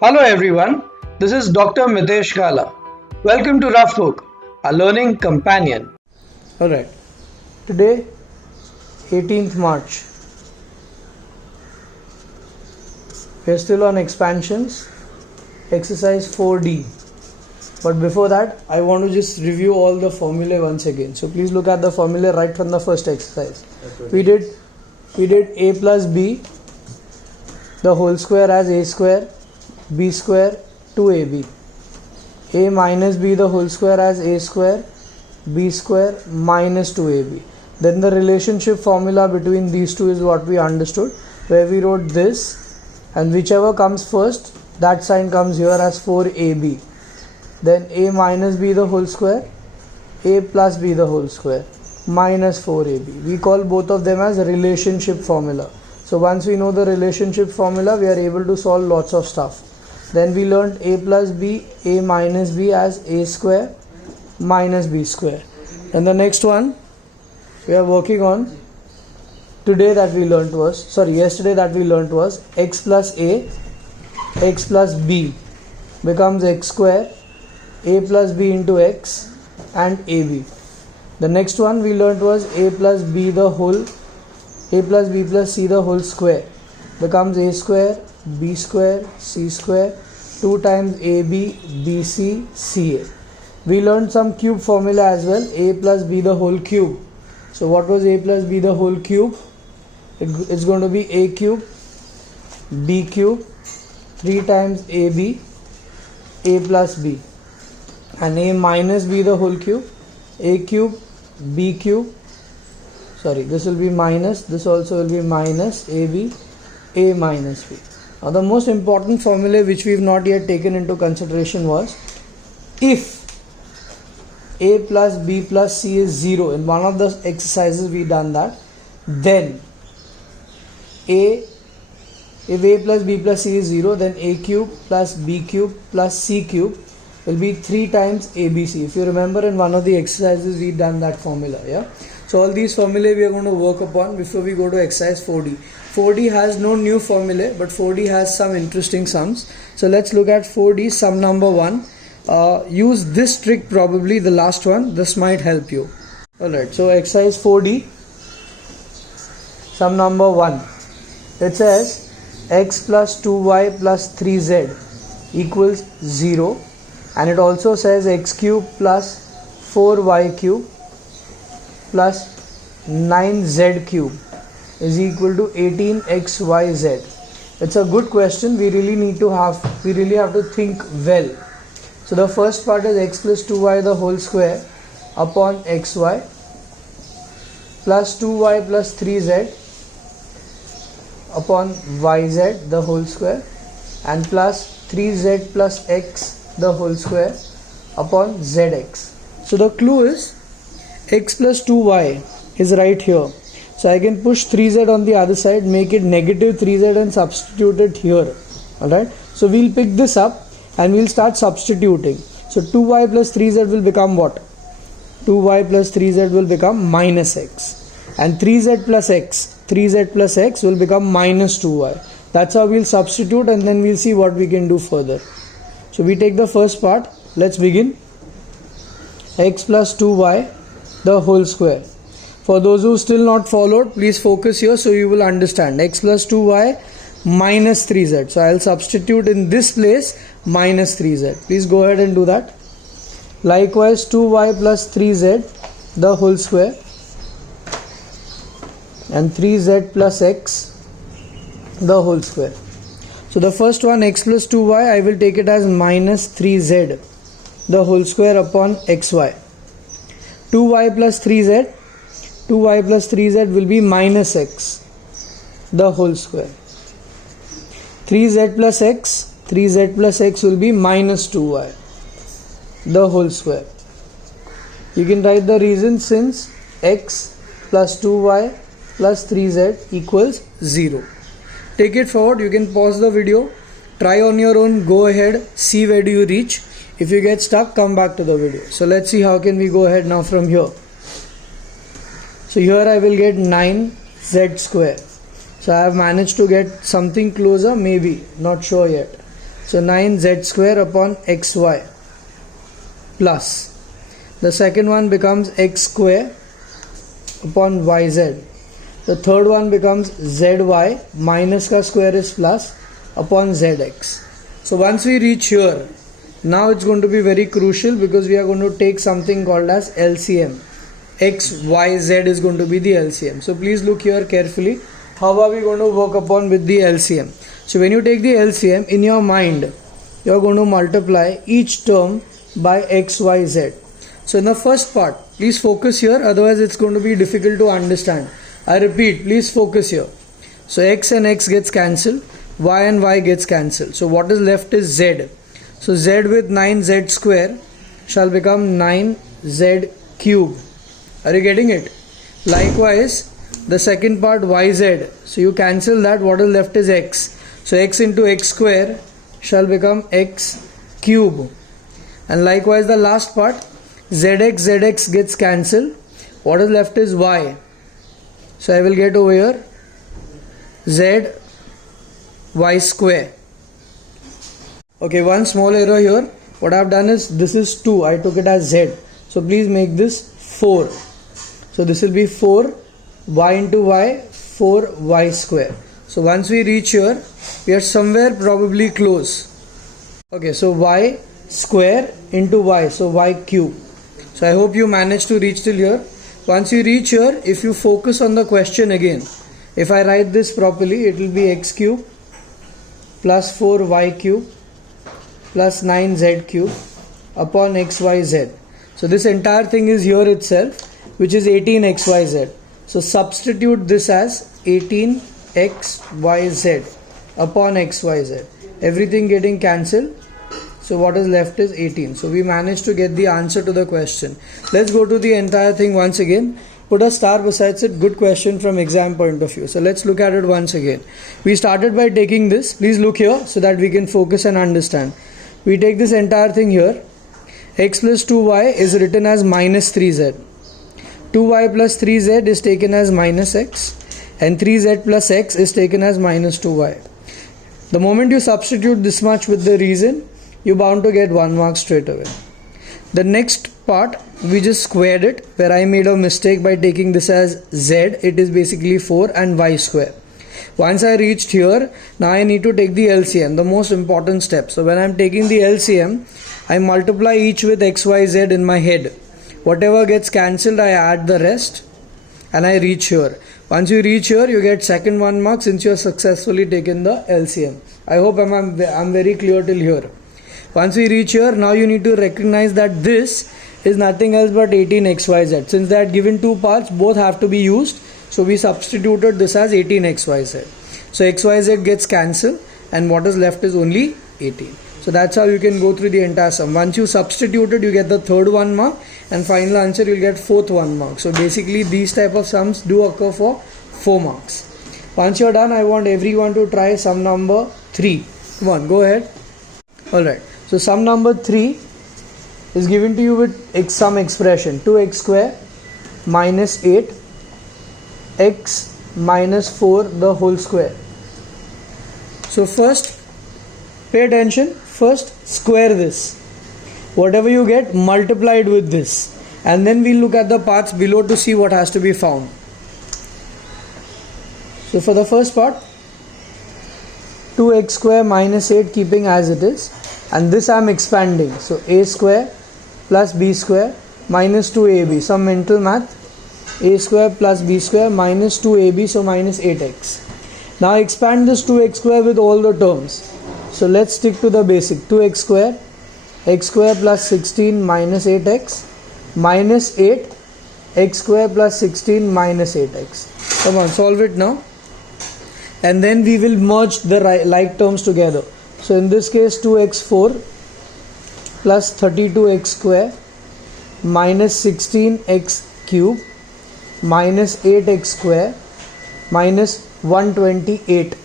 Hello everyone, this is Dr. Mitesh Gala. Welcome to Rough Book, a learning companion. Alright, today 18th March, we are still on expansions, exercise 4D. But before that, I want to just review all the formulae once again. So please look at the formula right from the first exercise. We did a plus b, the whole square as a square, b square 2ab. A minus b the whole square as a square, b square minus 2ab. Then the relationship formula between these two is what we understood, where we wrote this, and whichever comes first, that sign comes here as 4ab. Then a minus b the whole square, a plus b the whole square, minus 4ab. We call both of them as relationship formula. So once we know the relationship formula, we are able to solve lots of stuff. Then we learned a plus b, a minus b as a square minus b square. And the next one we are working on yesterday that we learnt was x plus a, x plus b becomes x square, a plus b into x and ab. The next one we learnt was a plus b plus c the whole square becomes a square, b square, c square, 2 times ab, bc, ca. We learned some cube formula as well, a plus b the whole cube. So what was a plus b the whole cube? It's going to be a cube, b cube, 3 times ab, a plus b, and a minus b the whole cube, a cube, b cube, this will be minus, this also will be minus ab, a minus b. Now the most important formula which we have not yet taken into consideration was, if a plus b plus c is 0, in one of the exercises we done that, then if a plus b plus c is 0, then a cube plus b cube plus c cube will be 3 times abc. If you remember, in one of the exercises we done that formula. Yeah. So all these formulae we are going to work upon before we go to exercise 4D. 4D has no new formulae, but 4D has some interesting sums. So let's look at 4D, sum number 1. Use this trick, probably the last one. This might help you. Alright, so exercise 4D, sum number 1. It says x plus 2y plus 3z equals 0, and it also says x cube plus 4y cube plus 9z cube is equal to 18xyz. It's a good question. We really have to think well. So the first part is x plus 2y the whole square upon xy plus 2y plus 3z upon yz the whole square and plus 3z plus x the whole square upon zx. So the clue is x plus 2y is right here. So I can push 3z on the other side, make it negative 3z and substitute it here. Alright. So we'll pick this up and we'll start substituting. So 2y plus 3z will become what? 2y plus 3z will become minus x. And 3z plus x will become minus 2y. That's how we'll substitute, and then we'll see what we can do further. So we take the first part. Let's begin. X plus 2y the whole square. For those who still not followed, please focus here so you will understand. X plus 2y minus 3z. So I'll substitute in this place minus 3z. Please go ahead and do that. Likewise 2y plus 3z the whole square and 3z plus x the whole square. So the first one, x plus 2y, I will take it as minus 3z the whole square upon xy. 2y plus 3z will be minus x the whole square. 3z plus x will be minus 2y the whole square. You can write the reason, since x plus 2y plus 3z equals 0. Take it forward. You can pause the video, try on your own, go ahead, see where do you reach. If you get stuck, come back to the video. So let's see how can we go ahead now from here. So here I will get 9z square. So I have managed to get something closer, maybe, not sure yet. So 9z square upon xy plus. The second one becomes x square upon yz. The third one becomes zy minus ka square is plus upon zx. So once we reach here, now it's going to be very crucial because we are going to take something called as LCM. X, Y, Z is going to be the LCM. So please look here carefully. How are we going to work upon with the LCM? So when you take the LCM, in your mind, you are going to multiply each term by X, Y, Z. So in the first part, please focus here, otherwise it's going to be difficult to understand. I repeat, please focus here. So X and X gets cancelled, Y and Y gets cancelled. So what is left is Z. So Z with 9z square shall become 9z cube. Are you getting it? Likewise, the second part yz. So you cancel that, what is left is x. So x into x square shall become x cube. And likewise the last part, zx gets cancelled. What is left is y. So I will get over here z y square. Okay, one small error here. What I have done is, this is 2, I took it as z. So please make this 4. So this will be 4 y into y, 4 y square. So once we reach here, we are somewhere probably close. Okay, so y square into y, so y cube. So I hope you managed to reach till here. Once you reach here, if you focus on the question again, if I write this properly, it will be x cube plus 4y cube plus 9z cube upon xyz. So this entire thing is here itself, which is 18xyz. So substitute this as 18xyz upon xyz. Everything getting cancelled. So what is left is 18. So we managed to get the answer to the question. Let's go to the entire thing once again. Put a star besides it. Good question from exam point of view. So let's look at it once again. We started by taking this. Please look here so that we can focus and understand. We take this entire thing here. X plus 2y is written as minus 3z. 2y plus 3z is taken as minus x. And 3z plus x is taken as minus 2y. The moment you substitute this much with the reason, you're bound to get 1 mark straight away. The next part, we just squared it, where I made a mistake by taking this as z. It is basically 4 and y square. Once I reached here, now I need to take the LCM, the most important step. So when I'm taking the LCM, I multiply each with xyz in my head. Whatever gets cancelled, I add the rest and I reach here. Once you reach here, you get second 1 mark since you have successfully taken the LCM. I hope I'm very clear till here. Once we reach here, now you need to recognize that this is nothing else but 18xyz. Since they had given two parts, both have to be used. So we substituted this as 18xyz. So xyz gets cancelled and what is left is only 18. So that's how you can go through the entire sum. Once you substitute it, you get the third 1 mark and final answer you'll get fourth 1 mark. So basically these type of sums do occur for 4 marks. Once you're done, I want everyone to try sum number 3. Come on, go ahead. Alright. So sum number 3 is given to you with some expression 2x square minus 8 x minus 4 the whole square. So first, pay attention, first square this. Whatever you get, multiply it with this. And then we'll look at the parts below to see what has to be found. So for the first part, 2x square minus 8 keeping as it is. And this I am expanding. So a square plus b square minus 2ab. Some mental math. A square plus b square minus 2ab, so minus 8x. Now expand this 2x square with all the terms. So let's stick to the basic. 2x square, x square plus 16 minus 8x minus 8 x square plus 16 minus 8x. Come on, solve it now. And then we will merge the like terms together. So in this case 2x4 plus 32x square minus 16x cube minus 8x square minus 128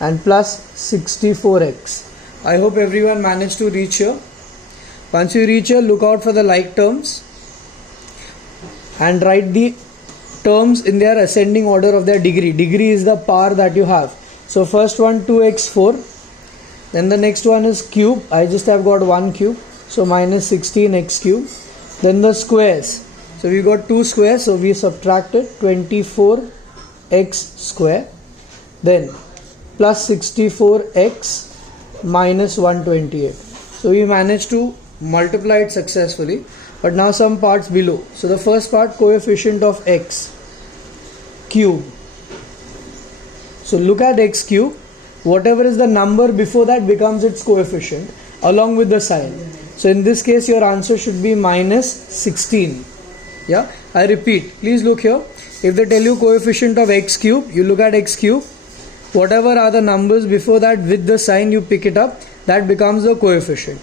and plus 64x. I hope everyone managed to reach here. Once you reach here, look out for the like terms and write the terms in their ascending order of their degree. Degree is the power that you have. So first one 2x4 Then the next one is cube. I just have got one cube, so minus 16x cube. Then the squares. So we got two squares, so we subtracted 24x square. Then plus 64x minus 128. So we managed to multiply it successfully. But now some parts below. So the first part, coefficient of x cube. So look at x cube. Whatever is the number before that becomes its coefficient along with the sign. So in this case your answer should be minus 16. Yeah, I repeat, please look here. If they tell you coefficient of x cube, you look at x cube. Whatever are the numbers before that with the sign, you pick it up. That becomes the coefficient.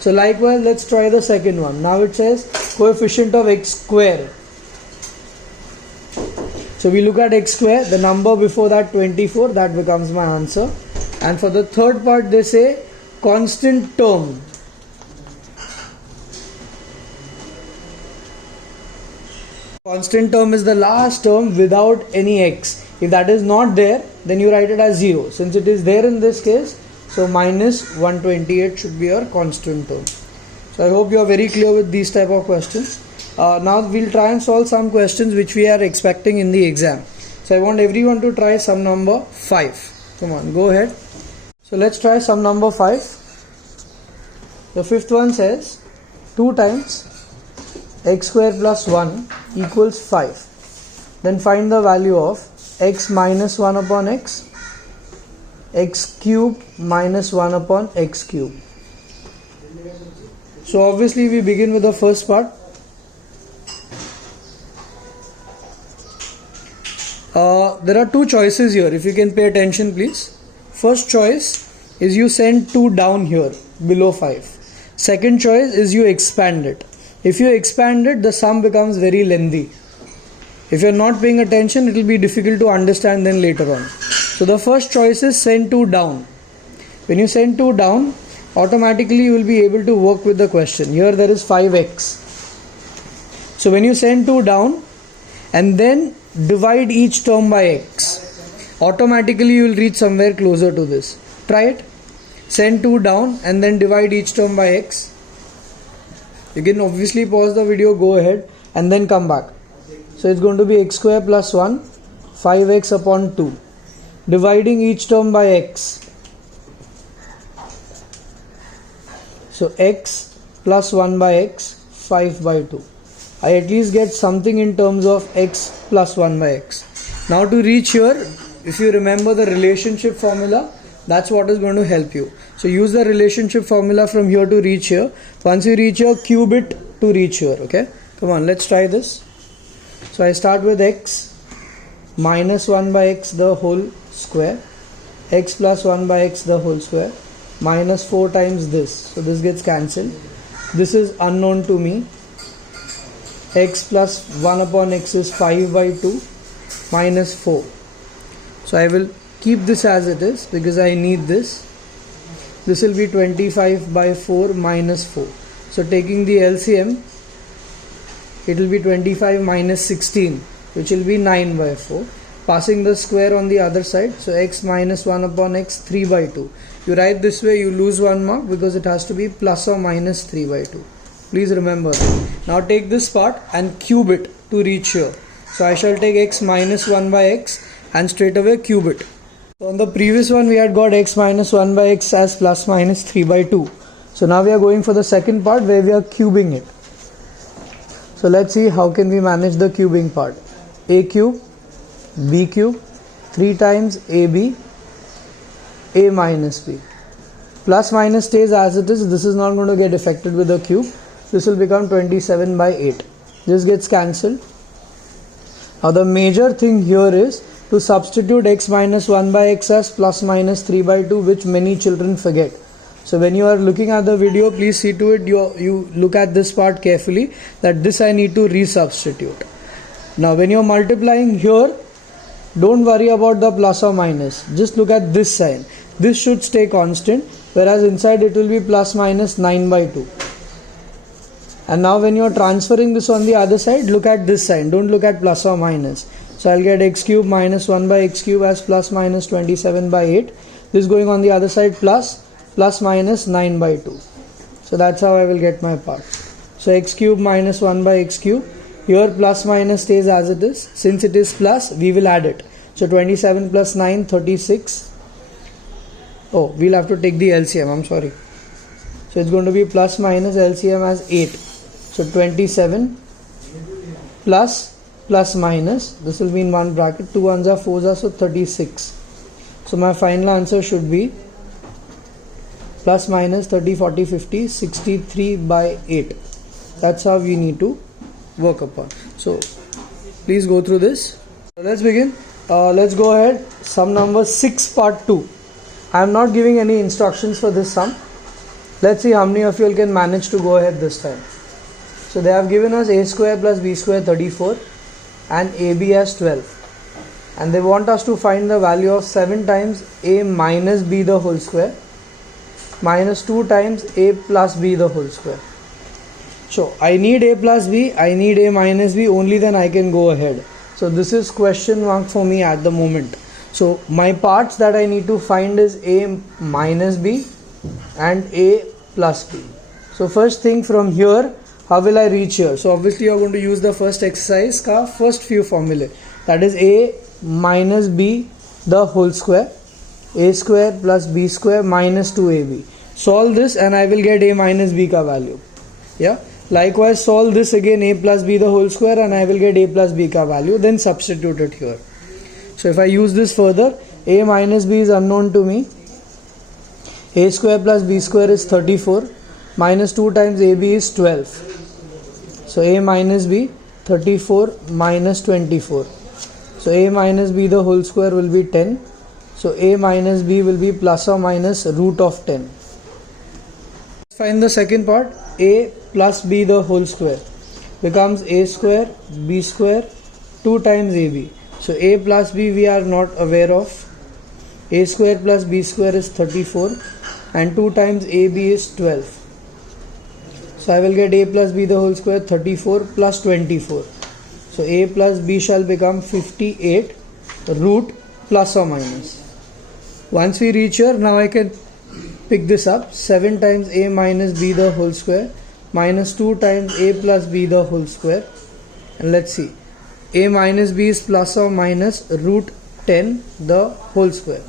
So likewise, let's try the second one. Now it says coefficient of x square. So we look at x square, the number before that 24, that becomes my answer. And for the third part they say constant term. Constant term is the last term without any x. If that is not there, then you write it as 0. Since it is there in this case, so minus 128 should be your constant term. So I hope you are very clear with these type of questions. Now we'll try and solve some questions which we are expecting in the exam. So I want everyone to try sum number 5. Come on, go ahead. So let's try sum number 5. The fifth one says 2 times x square plus 1 equals 5. Then find the value of x minus 1 upon x, x cube minus 1 upon x cube. So obviously we begin with the first part. There are two choices here, if you can pay attention please. First choice is you send 2 down here below 5. Second choice is you expand it. If you expand it, the sum becomes very lengthy. If you are not paying attention, it will be difficult to understand then later on. So the first choice is send 2 down. When you send 2 down, automatically you will be able to work with the question. Here there is 5x. So when you send 2 down and then divide each term by x, automatically you will reach somewhere closer to this. Try it. Send 2 down and then divide each term by x. You can obviously pause the video, go ahead and then come back. So it's going to be x square plus 1, 5x upon 2. Dividing each term by x. So x plus 1 by x, 5 by 2. I at least get something in terms of x plus 1 by x. Now to reach here, if you remember the relationship formula, that's what is going to help you. So use the relationship formula from here to reach here. Once you reach here, cube it to reach here. Okay, come on, let's try this. So I start with x minus 1 by x the whole square, x plus 1 by x the whole square, minus 4 times this. So this gets cancelled. This is unknown to me. X plus 1 upon x is 5 by 2 minus 4. So I will keep this as it is because I need this. This will be 25 by 4 minus 4. So taking the LCM, it will be 25 minus 16, which will be 9 by 4. Passing the square on the other side, so x minus 1 upon x, 3 by 2. You write this way, you lose 1 mark because it has to be plus or minus 3 by 2. Please remember that. Now take this part and cube it to reach here. So I shall take x minus 1 by x and straight away cube it. So on the previous one we had got x minus 1 by x as plus minus 3 by 2. So now we are going for the second part where we are cubing it. So let's see how can we manage the cubing part. A cube, b cube, 3 times ab, a minus b. Plus minus stays as it is. This is not going to get affected with the cube. This will become 27 by 8. This gets cancelled. Now the major thing here is to substitute x minus 1 by x as plus minus 3 by 2, which many children forget. So when you are looking at the video, please see to it you look at this part carefully, that this I need to resubstitute. Now when you are multiplying here, don't worry about the plus or minus. Just look at this sign. This should stay constant, whereas inside it will be plus minus 9 by 2. And now when you are transferring this on the other side, look at this sign. Don't look at plus or minus. So I'll get x cube minus 1 by x cube as plus minus 27 by 8. This going on the other side plus plus minus 9 by 2. So that's how I will get my part. So x cube minus 1 by x cube. Here plus minus stays as it is. Since it is plus, we will add it. So 27 plus 9, 36. Oh, we'll have to take the LCM, I'm sorry. So it's going to be plus minus LCM as 8. So 27 plus minus, this will be in one bracket, 2 ones are 4s are, so 36. So my final answer should be plus minus 30, 40, 50, 63 by 8. That's how we need to work upon. So please go through this. So let's begin. Let's go ahead. Sum number 6 part 2. I am not giving any instructions for this sum. Let's see how many of you can manage to go ahead this time. So they have given us a square plus b square 34 and ab as 12. And they want us to find the value of 7 times a minus b the whole square minus 2 times a plus b the whole square. So I need a plus b, I need a minus b, only then I can go ahead. So this is question mark for me at the moment. So my parts that I need to find is a minus b and a plus b. So first thing from here, how will I reach here? So obviously you are going to use the first exercise ka first few formulae. That is a minus b the whole square, a square plus b square minus 2ab. Solve this and I will get a minus b ka value. Yeah. Likewise solve this again, a plus b the whole square, and I will get a plus b ka value. Then substitute it here. So if I use this further, a minus b is unknown to me. A square plus b square is 34 minus 2 times ab is 12. So a minus b 34 minus 24. So a minus b the whole square will be 10. So a minus b will be plus or minus root of 10. Find the second part. A plus b the whole square becomes a square b square 2 times ab. So a plus b we are not aware of. A square plus b square is 34 and 2 times ab is 12. So I will get a plus b the whole square 34 plus 24. So a plus b shall become 58 root plus or minus. Once we reach here, now I can pick this up. 7 times a minus b the whole square minus 2 times a plus b the whole square. And let's see. A minus b is plus or minus root 10 the whole square.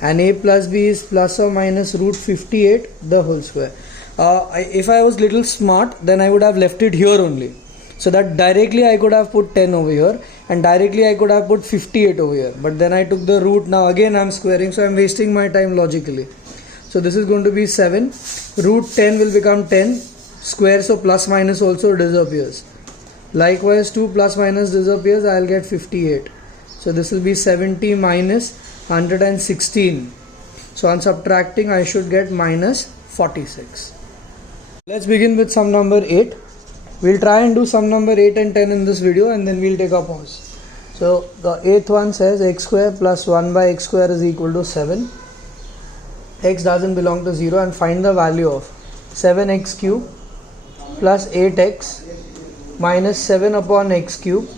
And a plus b is plus or minus root 58 the whole square. If I was little smart, then I would have left it here only. So that directly I could have put 10 over here and directly I could have put 58 over here. But then I took the root. Now again I am squaring, so I am wasting my time logically. So this is going to be 7. Root 10 will become 10 square, so plus minus also disappears. Likewise 2 plus minus disappears, I will get 58. So this will be 70 minus 116. So on subtracting I should get minus 46. Let's begin with sum number 8. We'll try and do sum number 8 and 10 in this video and then we'll take a pause. So the 8th one says x square plus 1 by x square is equal to 7. X doesn't belong to 0 and find the value of 7x cube plus 8x minus 7 upon x cube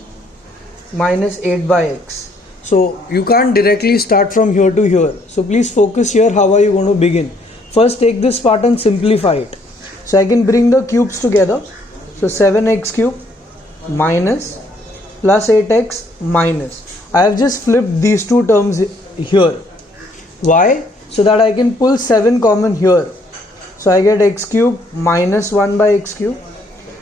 minus 8 by x. So you can't directly start from here to here. So please focus here. How are you going to begin? First take this part and simplify it. So I can bring the cubes together. So 7x cube minus plus 8x minus. I have just flipped these two terms here. Why? So that I can pull 7 common here. So I get x cube minus 1 by x cube.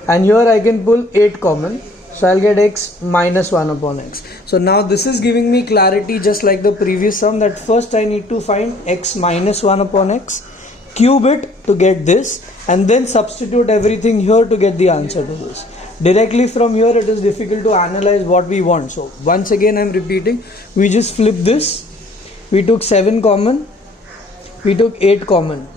And here I can pull 8 common. So I'll get x minus 1 upon x. So now this is giving me clarity just like the previous sum, that first I need to find x minus 1 upon x, cube it to get this, and then substitute everything here to get the answer to this. Directly from here it is difficult to analyze what we want. So once again I am repeating, we just flip this. We took 7 common, we took 8 common.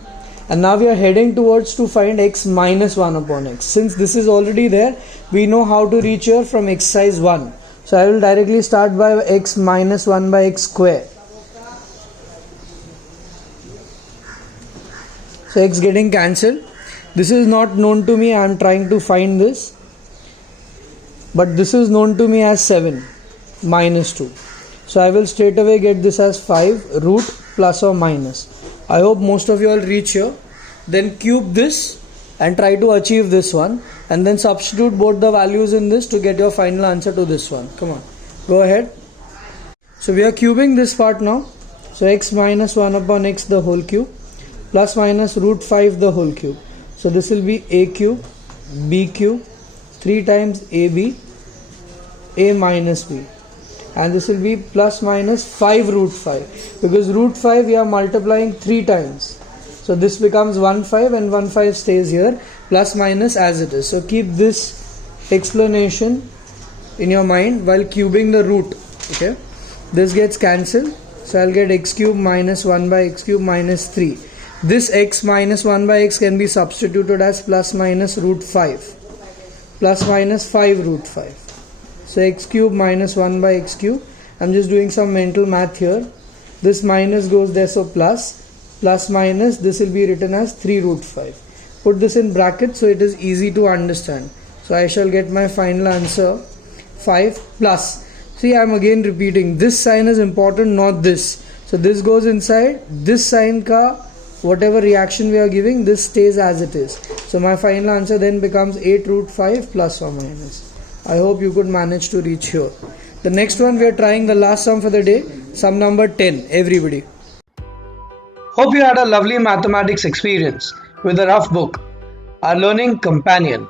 And now we are heading towards to find x minus 1 upon x. Since this is already there, we know how to reach here from exercise 1. So I will directly start by x minus 1 by x square. So x getting cancelled. This is not known to me, I am trying to find this. But this is known to me as 7 minus 2. So I will straight away get this as 5 root plus or minus. I hope most of you all reach here. Then cube this and try to achieve this one, and then substitute both the values in this to get your final answer to this one. Come on, go ahead. So we are cubing this part now. So x minus 1 upon x the whole cube plus minus root 5 the whole cube. So this will be a cube, b cube, 3 times ab, a minus b. And this will be plus minus 5 root 5, because root 5 we are multiplying 3 times. So this becomes 1 5 and 1 5 stays here, plus minus as it is. So keep this explanation in your mind while cubing the root. Okay, this gets cancelled. So I'll get x cube minus 1 by x cube minus 3. This x minus 1 by x can be substituted as plus minus root 5. Plus minus 5 root 5. So x cube minus 1 by x cube. I'm just doing some mental math here. This minus goes there, so plus. Plus minus, this will be written as 3 root 5. Put this in brackets so it is easy to understand. So I shall get my final answer 5 plus. See, I am again repeating, this sign is important, not this. So this goes inside, this sign ka whatever reaction we are giving, this stays as it is. So my final answer then becomes 8 root 5 plus or minus. I hope you could manage to reach here. The next one we are trying the last sum for the day, sum number 10, everybody. Hope you had a lovely mathematics experience with the Rough Book, our learning companion.